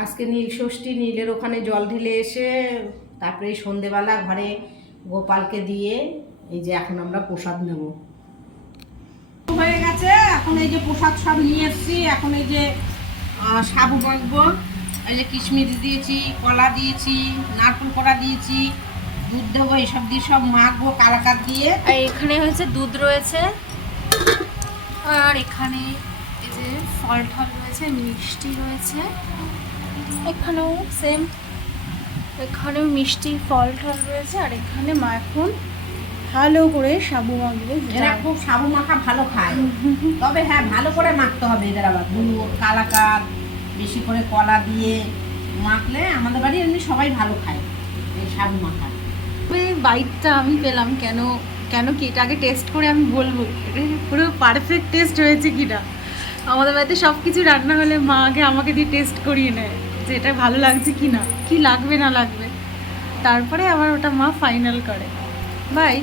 আজকে নীল ষষ্ঠী, নীলের ওখানে জল ঢেলে এসে তারপরে এই সন্ধেবেলা ঘরে গোপালকে দিয়ে এই যে এখন আমরা প্রসাদ নেব। হয়ে গেছে, এখন এই যে প্রসাদ সব নিয়ে এসেছি। এখন এই যে সাবু মাখবো, এই যে কিশমিশ দিয়েছি, কলা দিয়েছি, নারকেল কোড়া দিয়েছি, দুধ দেবো, এইসব দিয়ে সব মাখবো কালাকাত দিয়ে। আর এখানে হচ্ছে দুধ রয়েছে, আর এখানে এই যে ফল টল রয়েছে, মিষ্টি রয়েছে, এখানেও সেম, এখানেও মিষ্টি ফল টল রয়েছে। আর এখানে মা এখন ভালো করে সাবু মাখবে। এরা খুব সাবু মাখা ভালো খায়, তবে হ্যাঁ ভালো করে মাখতে হবে। এদের আবার দুধ কালাকাত বেশি করে কলা দিয়ে মাখলে আমাদের বাড়ি এমনি সবাই ভালো খায় এই সাবু মাখা। বাইটটা আমি পেলাম কেন কেন কি এটা আগে টেস্ট করে আমি বলবো এটা পুরো পারফেক্ট টেস্ট হয়েছে কিনা। আমাদের বাড়িতে সব কিছু রান্না হলে মা আগে আমাকে দিয়ে টেস্ট করিয়ে নেয় যে এটা ভালো লাগছে কি না, কি লাগবে না লাগবে, তারপরে আবার ওটা মা ফাইনাল করে। বাই।